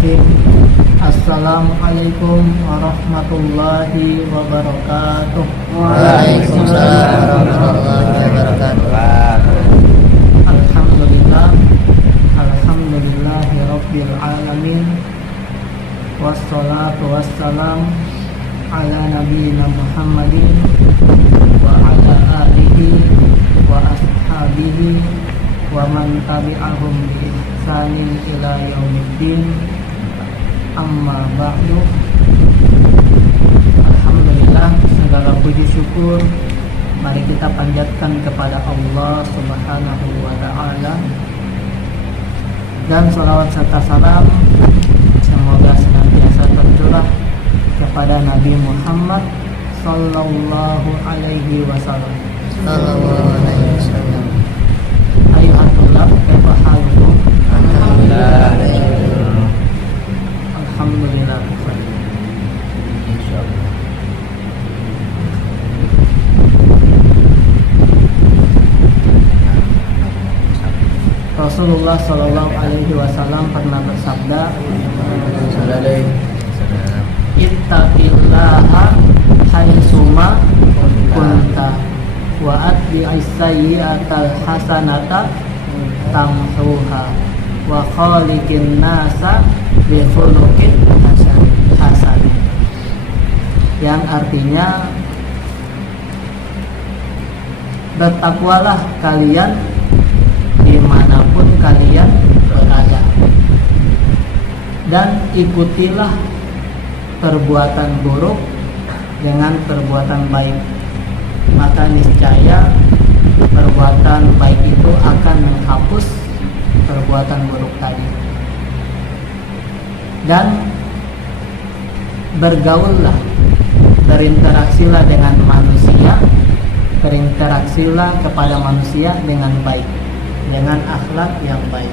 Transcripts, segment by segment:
Bismillahirrahmanirrahim. Assalamualaikum warahmatullahi wabarakatuh. Waalaikumsalam warahmatullahi wabarakatuh. Alhamdulillahi rabbil alamin. Wassalatu wassalam ala nabiyyina Muhammadin wa ala alihi wa ashabihi wa man tabi'ahum bi ihsanin ila yaumiddin. Amma ba'du. Alhamdulillah, segala puji syukur mari kita panjatkan kepada Allah Subhanahu wa ta'ala, dan sholawat serta salam semoga senantiasa tercurah kepada Nabi Muhammad sallallahu alaihi wasallam. Ayuhatullah, kaifa halukum? Alhamdulillah. Alhamdulillah. Rasulullah Shallallahu Alaihi Wasallam pernah bersabda, ittaqillaha haitsuma kunta wa atbi'is sayyi'atal hasanata tamhuha wa khaliqin nasa bi khuluqin hasan, yang artinya bertakwalah kalian dimanapun kalian berada, dan ikutilah perbuatan buruk dengan perbuatan baik, maka niscaya perbuatan baik itu akan menghapus perbuatan buruk tadi. Dan bergaullah, berinteraksilah dengan manusia, berinteraksilah kepada manusia dengan baik, dengan akhlak yang baik.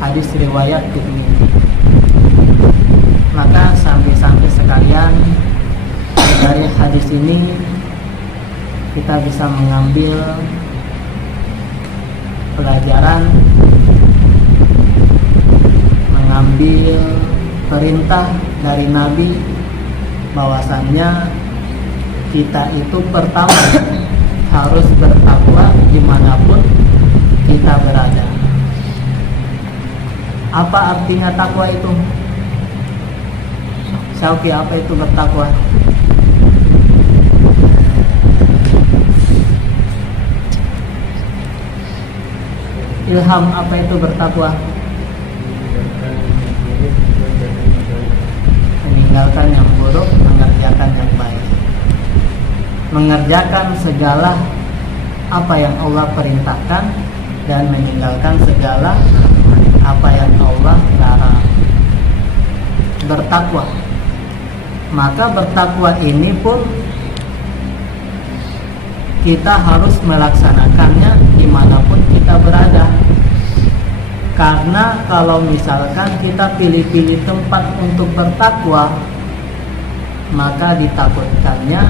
Hadis riwayat Tirmidzi. Maka sampai sekalian, dari hadis ini kita bisa mengambil pelajaran, mengambil perintah dari Nabi bahwasannya kita itu pertama harus bertakwa dimanapun kita berada. Apa artinya takwa itu? Syauki, apa itu bertakwa? Ilham, apa itu bertakwa? Meninggalkan yang buruk, mengerjakan yang baik. Mengerjakan segala apa yang Allah perintahkan dan meninggalkan segala apa yang Allah larang. Bertakwa. Maka bertakwa ini pun kita harus melaksanakannya dimanapun kita berada. Karena kalau misalkan kita pilih-pilih tempat untuk bertakwa, maka ditakutkannya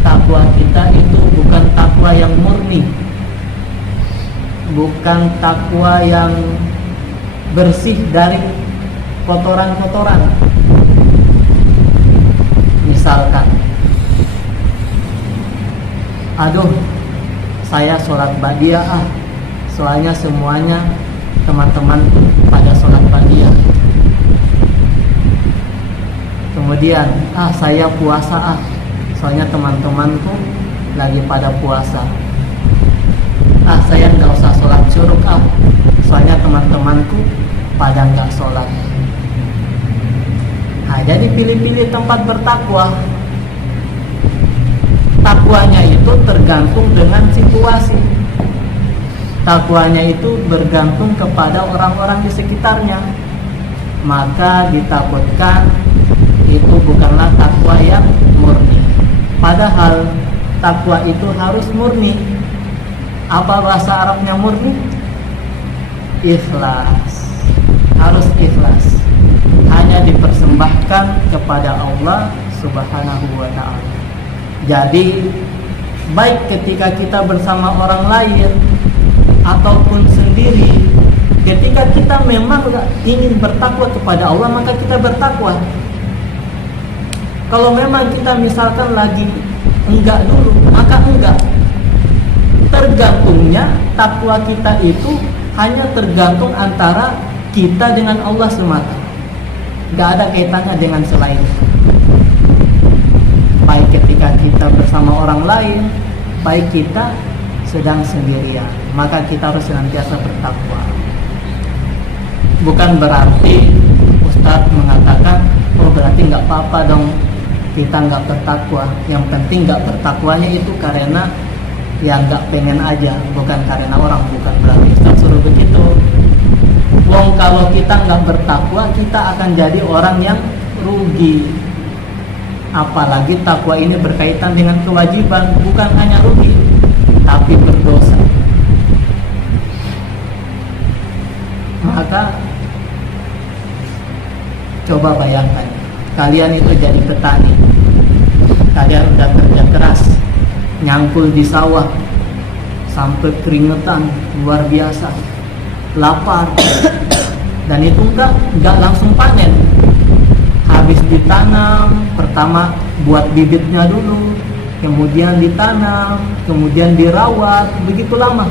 takwa kita itu bukan takwa yang murni, bukan takwa yang bersih dari kotoran-kotoran. Misalkan, aduh, saya sholat badiah soalnya semuanya teman-teman pada sholat badiah. Kemudian, saya puasa soalnya teman-temanku lagi pada puasa. Saya nggak usah sholat syuruk soalnya teman-temanku pada nggak sholat. Jadi pilih-pilih tempat bertakwa. Takwanya itu tergantung dengan situasi. Takwanya itu bergantung kepada orang-orang di sekitarnya. Maka ditakutkan itu bukanlah takwa yang murni. Padahal takwa itu harus murni. Apa bahasa Arabnya murni? Ikhlas. Harus ikhlas. Hanya dipersembahkan kepada Allah Subhanahu wa ta'ala. Jadi baik ketika kita bersama orang lain ataupun sendiri, Ketika kita memang ingin bertakwa kepada Allah, maka kita bertakwa. Kalau memang kita misalkan lagi enggak dulu, maka enggak. Tergantungnya takwa kita itu hanya tergantung antara kita dengan Allah semata. Enggak ada kaitannya dengan selain. Baik ketika kita bersama orang lain, baik kita sedang sendirian, maka kita harus senantiasa bertakwa. Bukan berarti Ustadz mengatakan, oh berarti nggak apa-apa dong kita nggak bertakwa. Yang penting nggak bertakwanya itu karena ya nggak pengen aja, bukan karena orang. Bukan berarti Ustadz suruh begitu. Wong kalau kita nggak bertakwa, kita akan jadi orang yang rugi. Apalagi takwa ini berkaitan dengan kewajiban, bukan hanya rugi, tapi berdosa. Maka coba bayangkan, kalian itu jadi petani, kalian udah kerja keras, nyangkul di sawah sampai keringetan luar biasa, lapar, dan itu enggak langsung panen. Habis ditanam, pertama buat bibitnya dulu, kemudian ditanam, kemudian dirawat, begitu lama,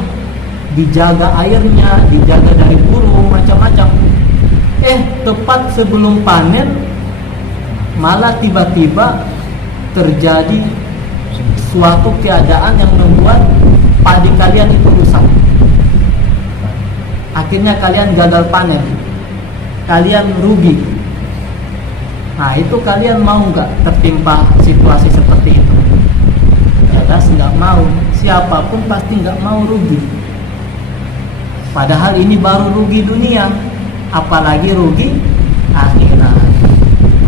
dijaga airnya, dijaga dari burung, macam-macam. Tepat sebelum panen, malah tiba-tiba terjadi suatu keadaan yang membuat padi kalian itu rusak. Akhirnya kalian gagal panen, kalian rugi. Nah, itu kalian mau nggak tertimpa situasi seperti itu? Jelas nggak mau. Siapapun pasti nggak mau rugi. Padahal ini baru rugi dunia, apalagi rugi akhirat.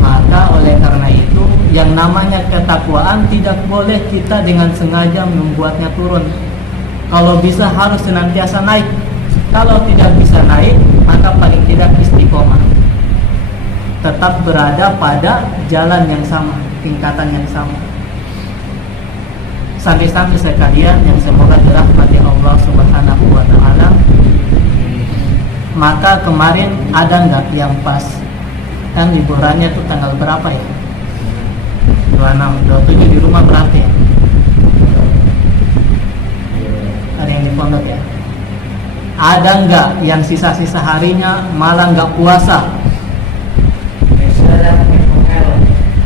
Maka oleh karena itu, yang namanya ketakwaan tidak boleh kita dengan sengaja membuatnya turun. Kalau bisa harus senantiasa naik. Kalau tidak bisa naik, maka paling tidak istiqomah. Tetap berada pada jalan yang sama, tingkatan yang sama. Santri-santri sekalian yang semoga dirahmati Allah Subhanahu wa Ta'ala. Maka kemarin ada nggak yang pas? Kan liburannya tuh tanggal berapa ya? 26, 27 di rumah berarti ya? Ada yang di pondok ya? Ada nggak yang sisa-sisa harinya malah nggak puasa?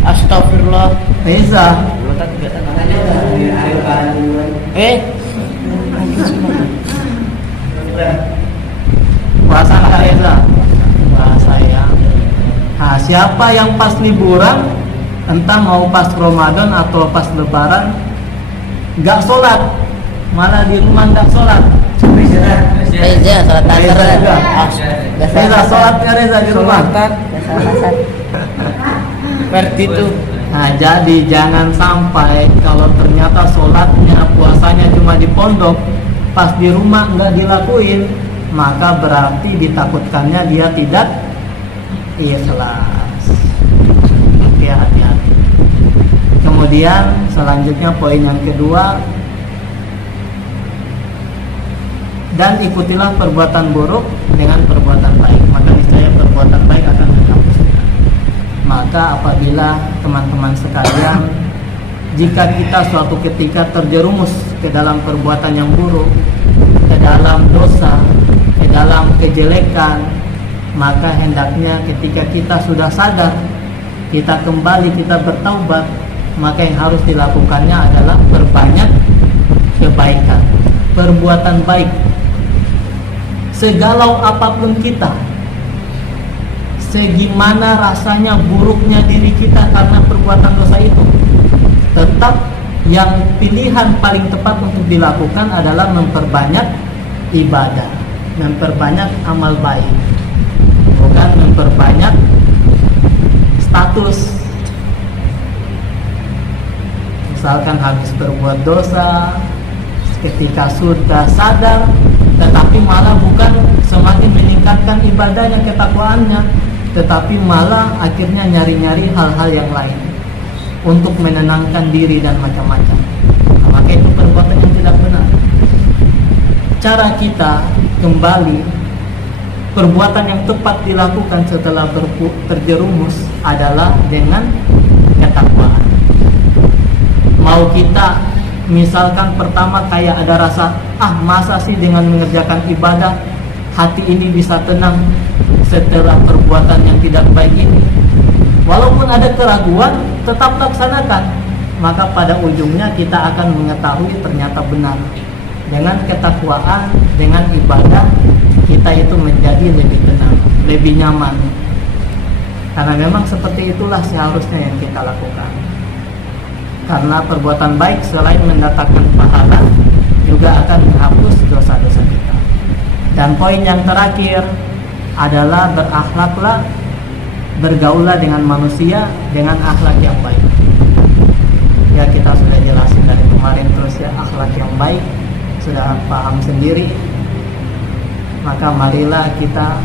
Astagfirullah. Reza. Puasa nggak Reza? Puasa ya. Nah, siapa yang pas liburan, entah mau pas Ramadan atau pas Lebaran, nggak sholat, malah di rumah nggak sholat? Reza sholat asar. Reza sholatnya Reza di rumah. Seperti itu. Nah, jadi jangan sampai kalau ternyata sholatnya, puasanya cuma di pondok, pas di rumah nggak dilakuin, maka berarti ditakutkannya dia tidak ikhlas. Oke, hati-hati. Kemudian selanjutnya poin yang kedua, dan ikutilah perbuatan buruk dengan perbuatan baik, maka niscaya perbuatan baik akan terhapus. Maka apabila teman-teman sekalian, jika kita suatu ketika terjerumus ke dalam perbuatan yang buruk, ke dalam dosa, ke dalam kejelekan, maka hendaknya ketika kita sudah sadar, kita kembali, kita bertaubat, maka yang harus dilakukannya adalah perbanyak kebaikan, perbuatan baik. Segalau apapun kita, segimana rasanya buruknya diri kita karena perbuatan dosa itu, tetap yang pilihan paling tepat untuk dilakukan adalah memperbanyak ibadah, memperbanyak amal baik, bukan memperbanyak status. Misalkan habis berbuat dosa, ketika sudah sadar, tetapi malah bukan semakin meningkatkan ibadahnya, ketakwaannya, tetapi malah akhirnya nyari-nyari hal-hal yang lain untuk menenangkan diri dan macam-macam. Nah, maka itu perbuatan yang tidak benar. Cara kita kembali perbuatan yang tepat dilakukan setelah terjerumus adalah dengan ketakwaan. Mau kita misalkan pertama kayak ada rasa, masa sih dengan mengerjakan ibadah hati ini bisa tenang setelah perbuatan yang tidak baik ini. Walaupun ada keraguan, tetap laksanakan. Maka pada ujungnya kita akan mengetahui ternyata benar. Dengan ketakwaan, dengan ibadah, kita itu menjadi lebih tenang, lebih nyaman. Karena memang seperti itulah seharusnya yang kita lakukan. Karena perbuatan baik selain mendatangkan pahala, juga akan menghapus dosa-dosa kita. Dan poin yang terakhir adalah berakhlaklah, bergaulah dengan manusia dengan akhlak yang baik. Ya, kita sudah jelasin dari kemarin terus ya, akhlak yang baik sudah paham sendiri. Maka marilah kita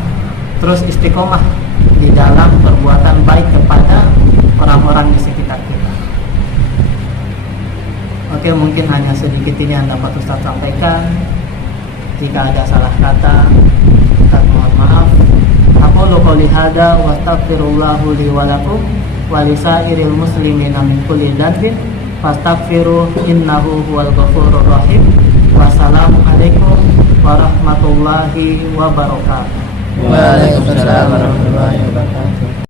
terus istiqomah di dalam perbuatan baik kepada orang-orang di sekitar kita. Oke, mungkin hanya sedikit ini yang dapat Ustaz sampaikan. Jika ada salah kata, Ustaz mohon maaf. Aqulu qouli hadza wa astaghfirullahu li wa lakum wa lisairil muslimina min kulli dhanbin fastaghfiruh innahu huwal ghafurur rahim. Wassalamualaikum warahmatullahi wabarakatuh. Waalaikumsalam warahmatullahi wabarakatuh.